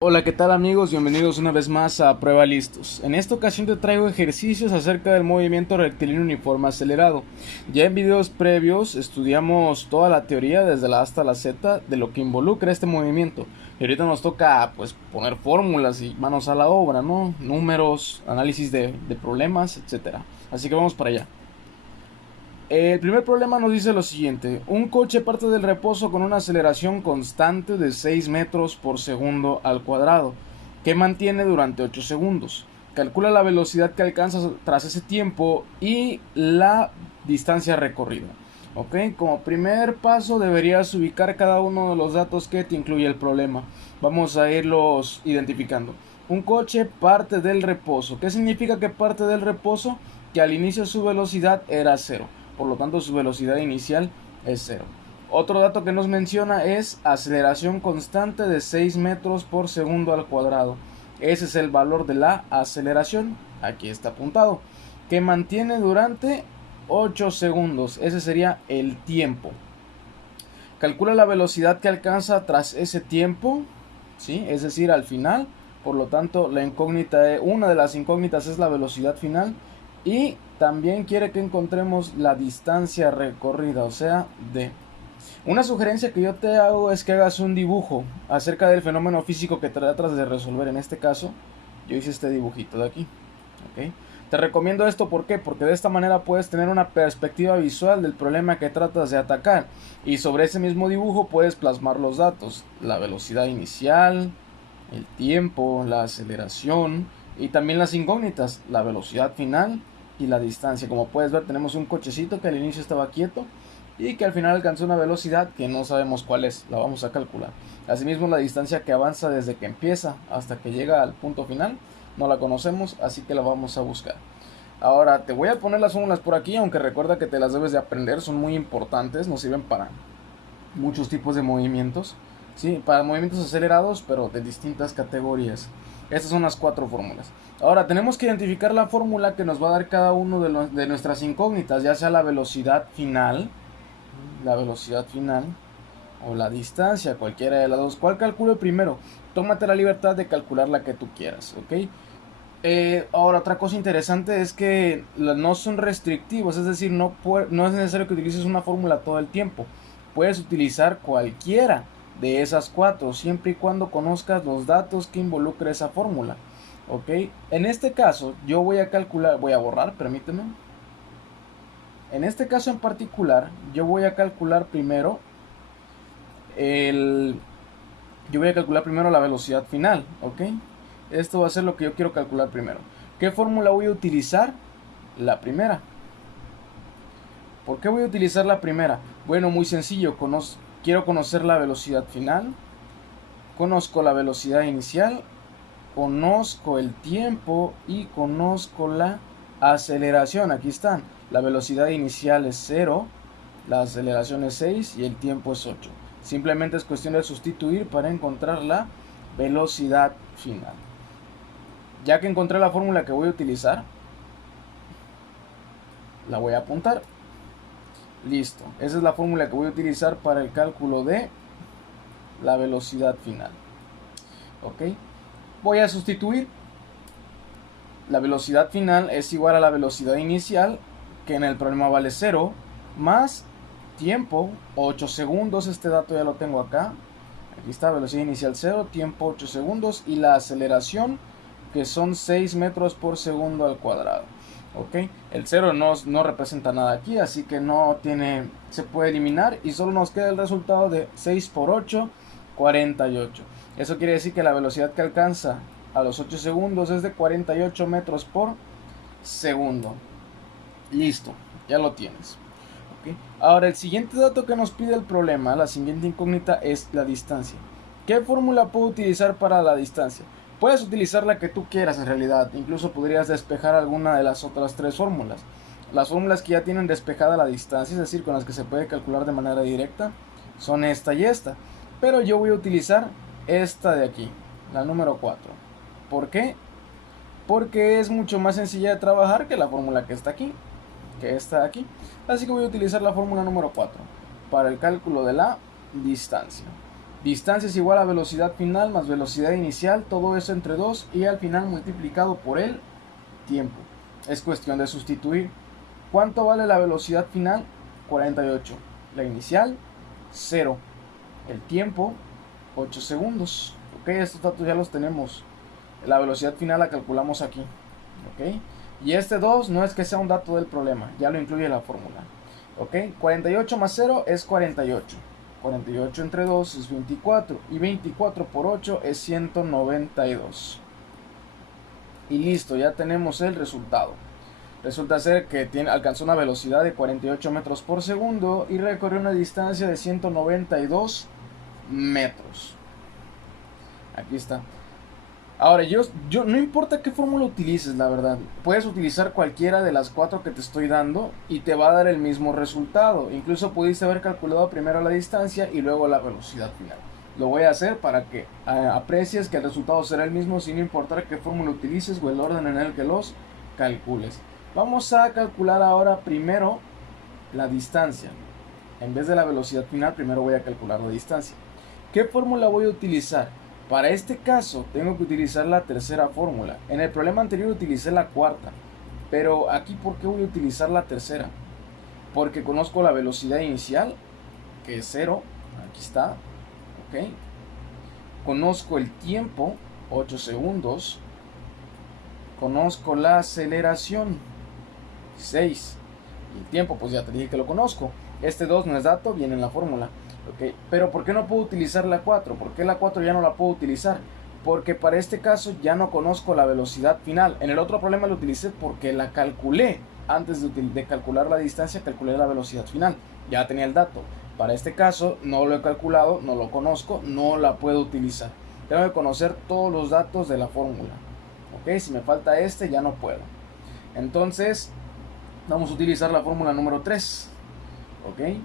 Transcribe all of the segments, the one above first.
Hola, ¿qué tal amigos? Bienvenidos una vez más a Prueba Listos. En esta ocasión te traigo ejercicios acerca del movimiento rectilíneo uniforme acelerado. Ya en videos previos estudiamos toda la teoría desde la A hasta la Z de lo que involucra este movimiento. Y ahorita nos toca pues poner fórmulas y manos a la obra, ¿no? Números, análisis de problemas, etcétera. Así que vamos para allá. El primer problema nos dice lo siguiente: un coche parte del reposo con una aceleración constante de 6 metros por segundo al cuadrado, que mantiene durante 8 segundos. Calcula la velocidad que alcanza tras ese tiempo y la distancia recorrida. Ok, como primer paso deberías ubicar cada uno de los datos que te incluye el problema. Vamos a irlos identificando. Un coche parte del reposo. ¿Qué significa que parte del reposo? Que al inicio su velocidad era cero, por lo tanto su velocidad inicial es cero. Otro dato que nos menciona es aceleración constante de 6 metros por segundo al cuadrado. Ese es el valor de la aceleración, aquí está apuntado, que mantiene durante 8 segundos. Ese sería el tiempo. Calcula la velocidad que alcanza tras ese tiempo, ¿sí? Es decir, al final. Por lo tanto, una de las incógnitas es la velocidad final. Y también quiere que encontremos la distancia recorrida, o sea, d. Una sugerencia que yo te hago es que hagas un dibujo acerca del fenómeno físico que tratas de resolver. En este caso, yo hice este dibujito de aquí. ¿Ok? Te recomiendo esto, ¿por qué? Porque de esta manera puedes tener una perspectiva visual del problema que tratas de atacar. Y sobre ese mismo dibujo puedes plasmar los datos: la velocidad inicial, el tiempo, la aceleración y también las incógnitas, la velocidad final y la distancia. Como puedes ver, tenemos un cochecito que al inicio estaba quieto y que al final alcanzó una velocidad que no sabemos cuál es, la vamos a calcular. Asimismo, la distancia que avanza desde que empieza hasta que llega al punto final no la conocemos, así que la vamos a buscar. Ahora te voy a poner las fórmulas por aquí, aunque recuerda que te las debes de aprender, son muy importantes, nos sirven para muchos tipos de movimientos, ¿sí? Para movimientos acelerados, pero de distintas categorías. Estas son las cuatro fórmulas. Ahora tenemos que identificar la fórmula que nos va a dar cada uno de nuestras incógnitas, ya sea la velocidad final o la distancia, cualquiera de las dos. ¿Cuál calculo primero? Tómate la libertad de calcular la que tú quieras, ¿ok? Ahora, otra cosa interesante es que no son restrictivos, es decir, no es necesario que utilices una fórmula todo el tiempo. Puedes utilizar cualquiera de esas cuatro, siempre y cuando conozcas los datos que involucra esa fórmula. ¿Ok? En este caso, yo voy a calcular, voy a borrar, permíteme. En este caso en particular, yo voy a calcular primero el, yo voy a calcular primero la velocidad final, ¿ok? Esto va a ser lo que yo quiero calcular primero. ¿Qué fórmula voy a utilizar? La primera. ¿Por qué voy a utilizar la primera? Bueno, muy sencillo. Quiero conocer la velocidad final, conozco la velocidad inicial, conozco el tiempo y conozco la aceleración. Aquí están. La velocidad inicial es cero, la aceleración es 6 y el tiempo es 8. Simplemente es cuestión de sustituir para encontrar la velocidad final. Ya que encontré la fórmula que voy a utilizar, la voy a apuntar. Listo. Esa es la fórmula que voy a utilizar para el cálculo de la velocidad final. ¿Ok? Voy a sustituir. La velocidad final es igual a la velocidad inicial, que en el problema vale 0, más tiempo, 8 segundos. Este dato ya lo tengo acá. Aquí está, velocidad inicial 0, tiempo 8 segundos y la aceleración, que son 6 metros por segundo al cuadrado. ¿Ok? El 0 no representa nada aquí, así que se puede eliminar y solo nos queda el resultado de 6 por 8, 48. Eso quiere decir que la velocidad que alcanza a los 8 segundos es de 48 metros por segundo. Listo, ya lo tienes. ¿Ok? Ahora, el siguiente dato que nos pide el problema, la siguiente incógnita, es la distancia. ¿Qué fórmula puedo utilizar para la distancia? Puedes utilizar la que tú quieras en realidad, incluso podrías despejar alguna de las otras tres fórmulas. Las fórmulas que ya tienen despejada la distancia, es decir, con las que se puede calcular de manera directa, son esta y esta. Pero yo voy a utilizar esta de aquí, la número 4. ¿Por qué? Porque es mucho más sencilla de trabajar que la fórmula que está aquí, que está aquí. Así que voy a utilizar la fórmula número 4 para el cálculo de la distancia. Distancia es igual a velocidad final más velocidad inicial, todo eso entre 2 y al final multiplicado por el tiempo. Es cuestión de sustituir. ¿Cuánto vale la velocidad final? 48. La inicial, 0. El tiempo, 8 segundos. Ok, estos datos ya los tenemos. La velocidad final la calculamos aquí. Ok, y este 2 no es que sea un dato del problema, ya lo incluye la fórmula. Ok, 48 más 0 es 48. 48 entre 2 es 24 y 24 por 8 es 192. Y listo, ya tenemos el resultado. Resulta ser que alcanzó una velocidad de 48 metros por segundo y recorrió una distancia de 192 metros. Aquí está. Ahora, yo no importa qué fórmula utilices, la verdad. Puedes utilizar cualquiera de las 4 que te estoy dando y te va a dar el mismo resultado. Incluso pudiste haber calculado primero la distancia y luego la velocidad final. Lo voy a hacer para que aprecies que el resultado será el mismo sin importar qué fórmula utilices o el orden en el que los calcules. Vamos a calcular ahora primero la distancia. En vez de la velocidad final, primero voy a calcular la distancia. ¿Qué fórmula voy a utilizar? Para este caso tengo que utilizar la tercera fórmula. En el problema anterior utilicé la cuarta, pero aquí ¿por qué voy a utilizar la tercera? Porque conozco la velocidad inicial, que es 0, aquí está, ok. Conozco el tiempo, 8 segundos. Conozco la aceleración, 6. Y el tiempo, pues ya te dije que lo conozco. Este 2 no es dato, viene en la fórmula. Okay. Pero ¿por qué no puedo utilizar la 4? ¿Por qué la 4 ya no la puedo utilizar? Porque para este caso ya no conozco la velocidad final. En el otro problema lo utilicé porque la calculé. Antes de calcular la distancia, calculé la velocidad final. Ya tenía el dato. Para este caso no lo he calculado, no lo conozco, no la puedo utilizar. Tengo que conocer todos los datos de la fórmula. Okay. Si me falta este, ya no puedo. Entonces, vamos a utilizar la fórmula número 3. ¿Ok?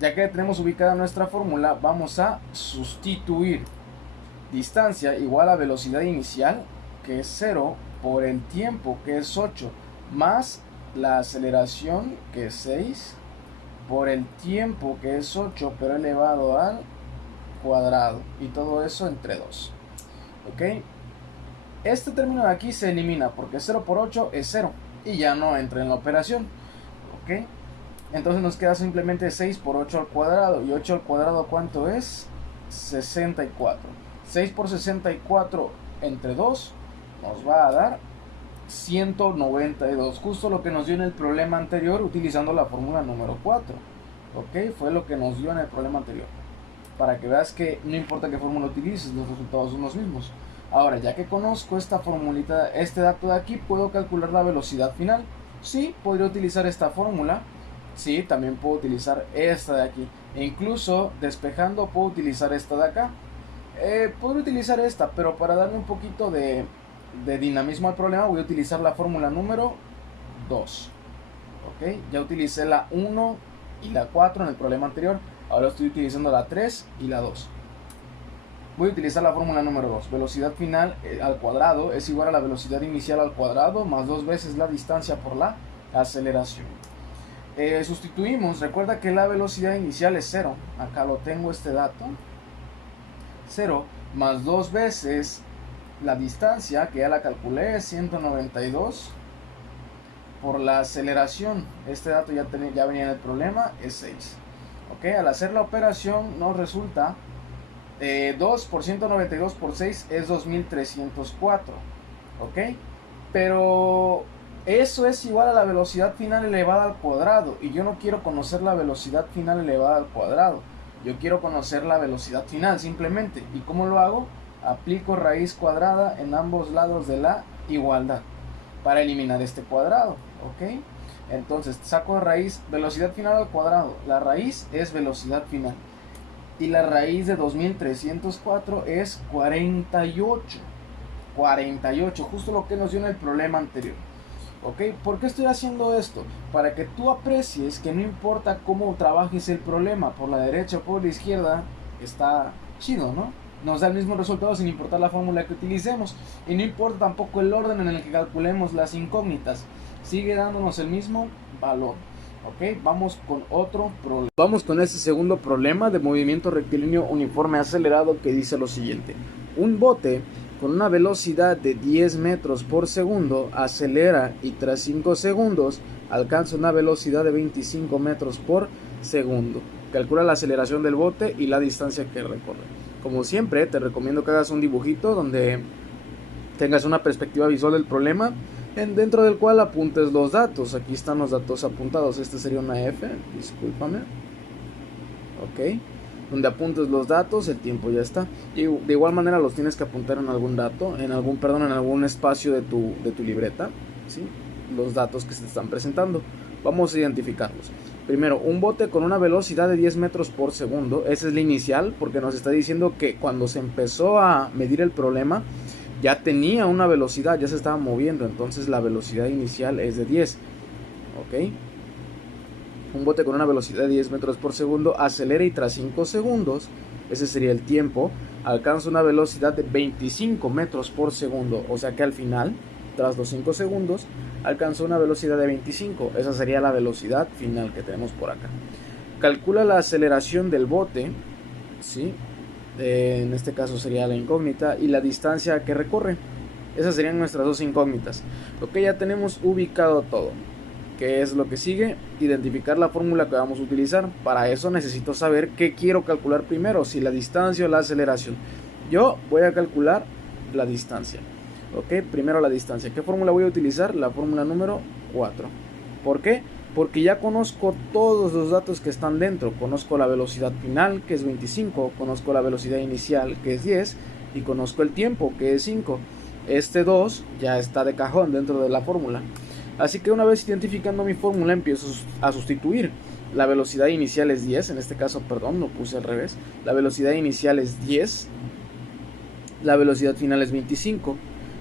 Ya que tenemos ubicada nuestra fórmula, vamos a sustituir distancia igual a velocidad inicial, que es 0, por el tiempo, que es 8, más la aceleración, que es 6, por el tiempo, que es 8, pero elevado al cuadrado. Y todo eso entre 2. ¿Ok? Este término de aquí se elimina porque 0 por 8 es 0 y ya no entra en la operación. ¿Ok? Entonces nos queda simplemente 6 por 8 al cuadrado. ¿Y 8 al cuadrado cuánto es? 64. 6 por 64 entre 2 nos va a dar 192. Justo lo que nos dio en el problema anterior utilizando la fórmula número 4. ¿Ok? Fue lo que nos dio en el problema anterior. Para que veas que no importa qué fórmula utilices, los resultados son los mismos. Ahora, ya que conozco esta formulita, este dato de aquí, ¿puedo calcular la velocidad final? Sí, podría utilizar esta fórmula. Sí, también puedo utilizar esta de aquí. E incluso despejando puedo utilizar esta de acá. Podría utilizar esta, pero para darle un poquito de dinamismo al problema voy a utilizar la fórmula número 2. ¿Ok? Ya utilicé la 1 y la 4 en el problema anterior. Ahora estoy utilizando la 3 y la 2. Voy a utilizar la fórmula número 2. Velocidad final al cuadrado es igual a la velocidad inicial al cuadrado más 2 veces la distancia por la aceleración. Sustituimos, recuerda que la velocidad inicial es 0, acá lo tengo este dato, 0 más 2 veces la distancia, que ya la calculé, es 192, por la aceleración, este dato ya venía en el problema, es 6. Ok, al hacer la operación nos resulta 2 por 192 por 6 es 2304, ok, pero eso es igual a la velocidad final elevada al cuadrado. Y yo no quiero conocer la velocidad final elevada al cuadrado. Yo quiero conocer la velocidad final simplemente. ¿Y cómo lo hago? Aplico raíz cuadrada en ambos lados de la igualdad para eliminar este cuadrado. ¿Ok? Entonces saco raíz, velocidad final al cuadrado. La raíz es velocidad final. Y la raíz de 2304 es 48. 48, justo lo que nos dio en el problema anterior. ¿Ok? ¿Por qué estoy haciendo esto? Para que tú aprecies que no importa cómo trabajes el problema, por la derecha o por la izquierda, está chido, ¿no? Nos da el mismo resultado sin importar la fórmula que utilicemos. Y no importa tampoco el orden en el que calculemos las incógnitas. Sigue dándonos el mismo valor. Ok, vamos con otro problema. Vamos con este segundo problema de movimiento rectilíneo uniforme acelerado, que dice lo siguiente. Un bote con una velocidad de 10 metros por segundo acelera y tras 5 segundos alcanza una velocidad de 25 metros por segundo. Calcula la aceleración del bote y la distancia que recorre. Como siempre, te recomiendo que hagas un dibujito donde tengas una perspectiva visual del problema, dentro del cual apuntes los datos. Aquí están los datos apuntados. Este sería una F, discúlpame. Ok, donde apuntes los datos, el tiempo ya está. Y de igual manera los tienes que apuntar en algún dato, en algún espacio de tu libreta, ¿sí? Los datos que se te están presentando. Vamos a identificarlos. Primero, un bote con una velocidad de 10 metros por segundo. Esa es la inicial, porque nos está diciendo que cuando se empezó a medir el problema ya tenía una velocidad, ya se estaba moviendo, entonces la velocidad inicial es de 10. Ok, un bote con una velocidad de 10 metros por segundo acelera y tras 5 segundos, ese sería el tiempo, alcanza una velocidad de 25 metros por segundo. O sea que al final, tras los 5 segundos, alcanzó una velocidad de 25. Esa sería la velocidad final que tenemos por acá. Calcula la aceleración del bote, ¿sí? En este caso sería la incógnita, y la distancia que recorre. Esas serían nuestras dos incógnitas. Ok, ya tenemos ubicado todo. ¿Qué es lo que sigue? Identificar la fórmula que vamos a utilizar. Para eso necesito saber qué quiero calcular primero, si la distancia o la aceleración. Yo voy a calcular la distancia. Ok, primero la distancia. ¿Qué fórmula voy a utilizar? La fórmula número 4. ¿Por qué? Porque ya conozco todos los datos que están dentro. Conozco la velocidad final, que es 25, conozco la velocidad inicial, que es 10, y conozco el tiempo, que es 5. Este 2 ya está de cajón dentro de la fórmula. Así que una vez identificando mi fórmula, empiezo a sustituir. La velocidad inicial es 10, en este caso, perdón, lo puse al revés. La velocidad inicial es 10, la velocidad final es 25,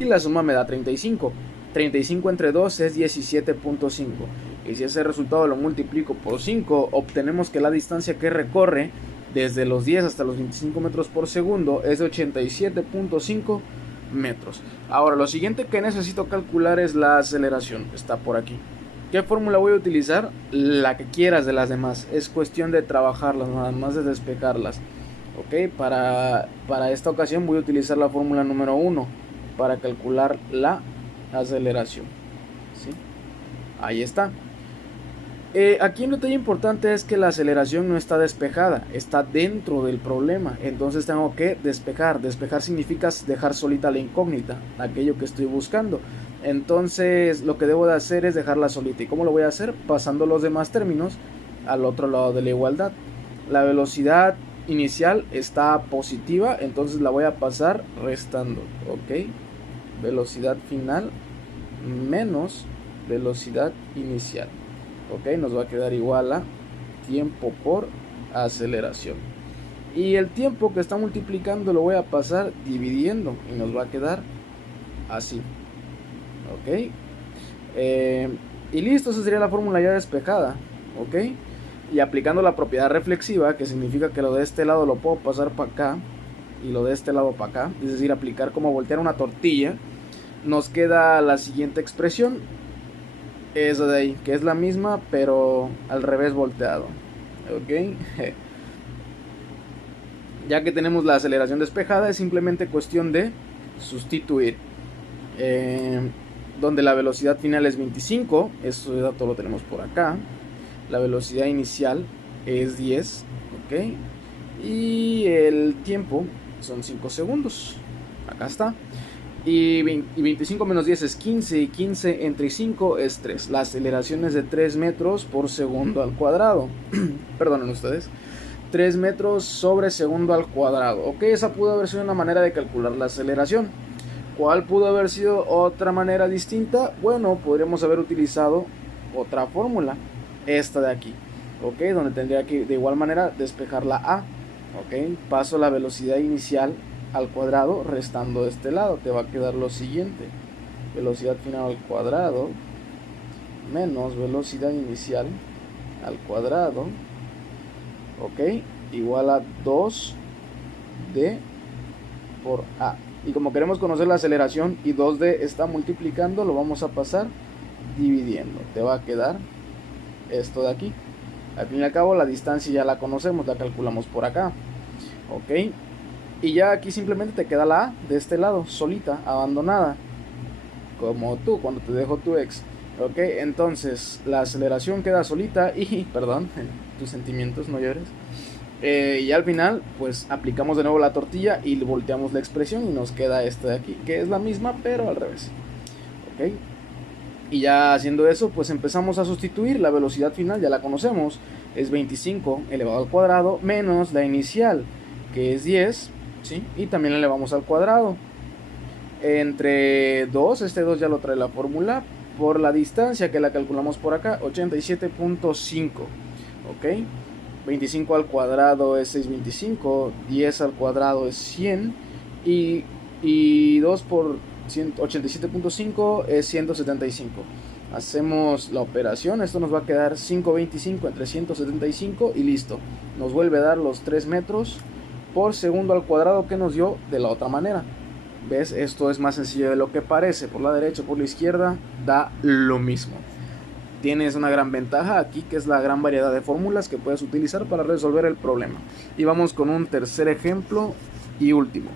y la suma me da 35. 35 entre 2 es 17.5. Y si ese resultado lo multiplico por 5, obtenemos que la distancia que recorre desde los 10 hasta los 25 metros por segundo es de 87.5 metros. Ahora, lo siguiente que necesito calcular es la aceleración. Está por aquí. ¿Qué fórmula voy a utilizar? La que quieras de las demás. Es cuestión de trabajarlas, nada más de despejarlas. Ok, para esta ocasión voy a utilizar la fórmula número 1 para calcular la aceleración. ¿Sí? Ahí está. Aquí un detalle importante es que la aceleración no está despejada, está dentro del problema. Entonces tengo que despejar. Despejar significa dejar solita la incógnita, aquello que estoy buscando. Entonces lo que debo de hacer es dejarla solita. ¿Y cómo lo voy a hacer? Pasando los demás términos al otro lado de la igualdad. La velocidad inicial está positiva, entonces la voy a pasar restando. Ok, velocidad final menos velocidad inicial. Ok, nos va a quedar igual a tiempo por aceleración. Y el tiempo que está multiplicando lo voy a pasar dividiendo y nos va a quedar así. Ok, y listo, esa sería la fórmula ya despejada. Ok, y aplicando la propiedad reflexiva, que significa que lo de este lado lo puedo pasar para acá y lo de este lado para acá, es decir, aplicar como voltear una tortilla, nos queda la siguiente expresión. Esa de ahí, que es la misma pero al revés volteado. Ok, ya que tenemos la aceleración despejada, es simplemente cuestión de sustituir. Donde la velocidad final es 25, eso dato lo tenemos por acá. La velocidad inicial es 10, ok, y el tiempo son 5 segundos. Acá está. Y 25 menos 10 es 15, y 15 entre 5 es 3. La aceleración es de 3 metros por segundo al cuadrado. Perdonen ustedes. 3 metros sobre segundo al cuadrado. Ok, esa pudo haber sido una manera de calcular la aceleración. ¿Cuál pudo haber sido otra manera distinta? Bueno, podríamos haber utilizado otra fórmula. Esta de aquí. Ok, donde tendría que de igual manera despejar la A. Ok, paso la velocidad inicial al cuadrado restando de este lado, te va a quedar lo siguiente: velocidad final al cuadrado menos velocidad inicial al cuadrado, ok, igual a 2D por A. Y como queremos conocer la aceleración y 2D está multiplicando, lo vamos a pasar dividiendo. Te va a quedar esto de aquí. Al fin y al cabo la distancia ya la conocemos, la calculamos por acá. Ok, y ya aquí simplemente te queda la A de este lado, solita, abandonada, como tú cuando te dejó tu ex. Ok, entonces la aceleración queda solita y, perdón, tus sentimientos, no llores. Y al final pues aplicamos de nuevo la tortilla y volteamos la expresión y nos queda esta de aquí, que es la misma pero al revés. Ok, y ya haciendo eso pues empezamos a sustituir. La velocidad final ya la conocemos, es 25 elevado al cuadrado menos la inicial, que es 10, ¿sí? Y también la elevamos al cuadrado entre 2, este 2 ya lo trae la fórmula, por la distancia que la calculamos por acá, 87.5. Ok, 25 al cuadrado es 625, 10 al cuadrado es 100 y 2 por 87.5 es 175. Hacemos la operación, esto nos va a quedar 525 entre 175 y listo. Nos vuelve a dar los 3 metros por segundo al cuadrado que nos dio de la otra manera. ¿Ves? Esto es más sencillo de lo que parece. Por la derecha o por la izquierda da lo mismo. Tienes una gran ventaja aquí, que es la gran variedad de fórmulas que puedes utilizar para resolver el problema. Y vamos con un tercer ejemplo y último.